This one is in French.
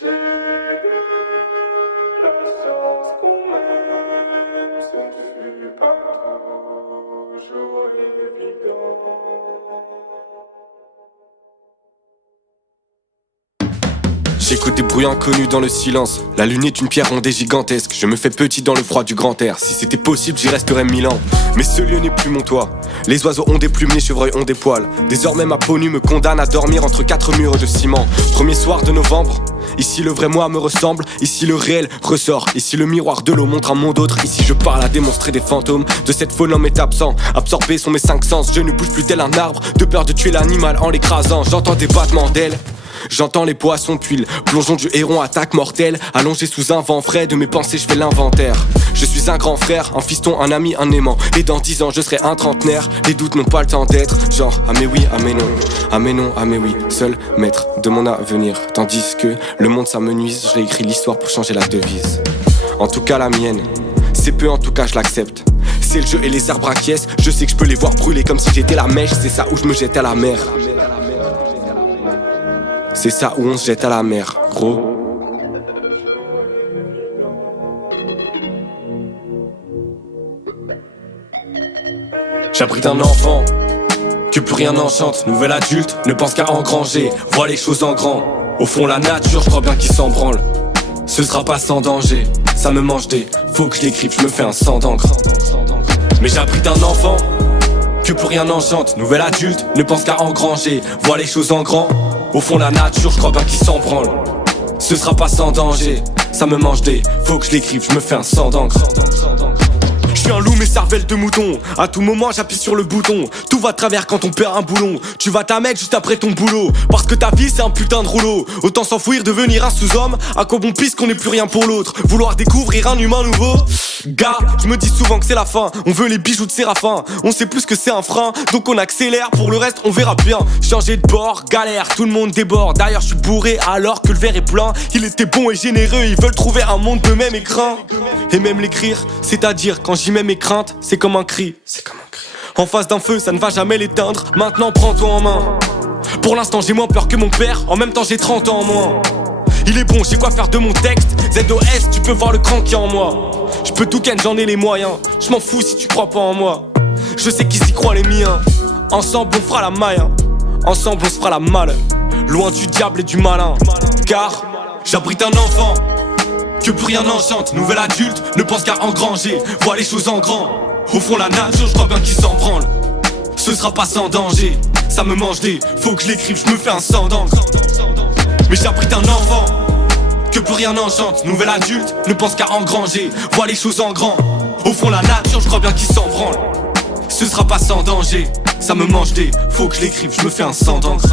J'ai eu la chance qu'on m'aime, ce ne fut pas toujours évident. J'écoute des bruits inconnus dans le silence. La lune est une pierre rondée gigantesque. Je me fais petit dans le froid du grand air. Si c'était possible, j'y resterais 1000 ans. Mais ce lieu n'est plus mon toit. Les oiseaux ont des plumes, les chevreuils ont des poils. Désormais ma peau nue me condamne à dormir entre 4 murs de ciment. Premier soir de novembre. Ici le vrai moi me ressemble, ici le réel ressort. Ici le miroir de l'eau montre un monde autre. Ici je parle à démontrer des fantômes. De cette faune l'homme est absent, absorbés sont mes 5 sens. Je ne bouge plus tel un arbre, de peur de tuer l'animal en l'écrasant. J'entends des battements d'ailes, j'entends les poissons tuiles. Plongeons du héron, attaque mortelle. Allongé sous un vent frais, de mes pensées je fais l'inventaire. Je suis un grand frère, un fiston, un ami, un aimant. Et dans 10 ans je serai un trentenaire. Les doutes n'ont pas le temps d'être genre ah mais oui, ah mais non. Ah mais non, ah mais oui, seul maître de mon avenir. Tandis que le monde s'amenuise, je réécris l'histoire pour changer la devise. En tout cas la mienne, c'est peu en tout cas je l'accepte. C'est le jeu et les arbres acquiescent. Je sais que je peux les voir brûler comme si j'étais la mèche. C'est ça où je me jette à la mer. C'est ça où on se jette à la mer, gros. J'abrite un enfant que plus rien n'enchante. Nouvel adulte ne pense qu'à engranger. Vois les choses en grand. Au fond la nature, je crois bien qu'il s'en branle. Ce sera pas sans danger. Ça me mange des, faut que je l'écrive, je me fais un sang d'encre. Mais j'abrite un enfant que plus rien n'enchante. Nouvel adulte ne pense qu'à engranger. Vois les choses en grand. Au fond la nature, je crois bien qu'il s'en branle. Ce sera pas sans danger. Ça me mange des, faut que je l'écrive, je me fais un sang d'encre. Je suis un loup mais cervelle de mouton. À tout moment j'appuie sur le bouton. Tout va de travers quand on perd un boulon. Tu vas ta mettre juste après ton boulot. Parce que ta vie c'est un putain de rouleau. Autant s'enfouir, devenir un sous-homme. À quoi bon pisse qu'on n'est plus rien pour l'autre. Vouloir découvrir un humain nouveau. Gars, je me dis souvent que c'est la fin. On veut les bijoux de Séraphin. On sait plus que c'est un frein. Donc on accélère, pour le reste on verra bien. Changer de bord, galère, tout le monde déborde. D'ailleurs je suis bourré alors que le verre est plein. Il était bon et généreux, ils veulent trouver un monde de même écrin. Et même l'écrire, c'est-à-dire quand j'y mets mes craintes, c'est comme un cri. En face d'un feu, ça ne va jamais l'éteindre. Maintenant prends-toi en main. Pour l'instant j'ai moins peur que mon père. En même temps j'ai 30 ans en moins. Il est bon, j'ai quoi faire de mon texte. ZOS, tu peux voir le cran qu'il y a en moi. Je peux tout ken, j'en ai les moyens. Je m'en fous si tu crois pas en moi. Je sais qu'ils y croient les miens. Ensemble on fera la maille. Ensemble on se fera la malle. Loin du diable et du malin. Car j'abrite un enfant que plus rien n'enchante. Nouvel adulte ne pense qu'à engranger. Vois les choses en grand. Au fond la nature, je crois bien qu'il s'en branle. Ce sera pas sans danger. Ça me mange des, faut que je l'écrive, je me fais un sang d'encre. Mais j'abrite un enfant que plus rien n'enchante. Nouvel adulte ne pense qu'à engranger. Vois les choses en grand. Au fond la nature, je crois bien qu'il s'en branle. Ce sera pas sans danger. Ça me mange des, faut que je l'écrive, je me fais un sang d'encre.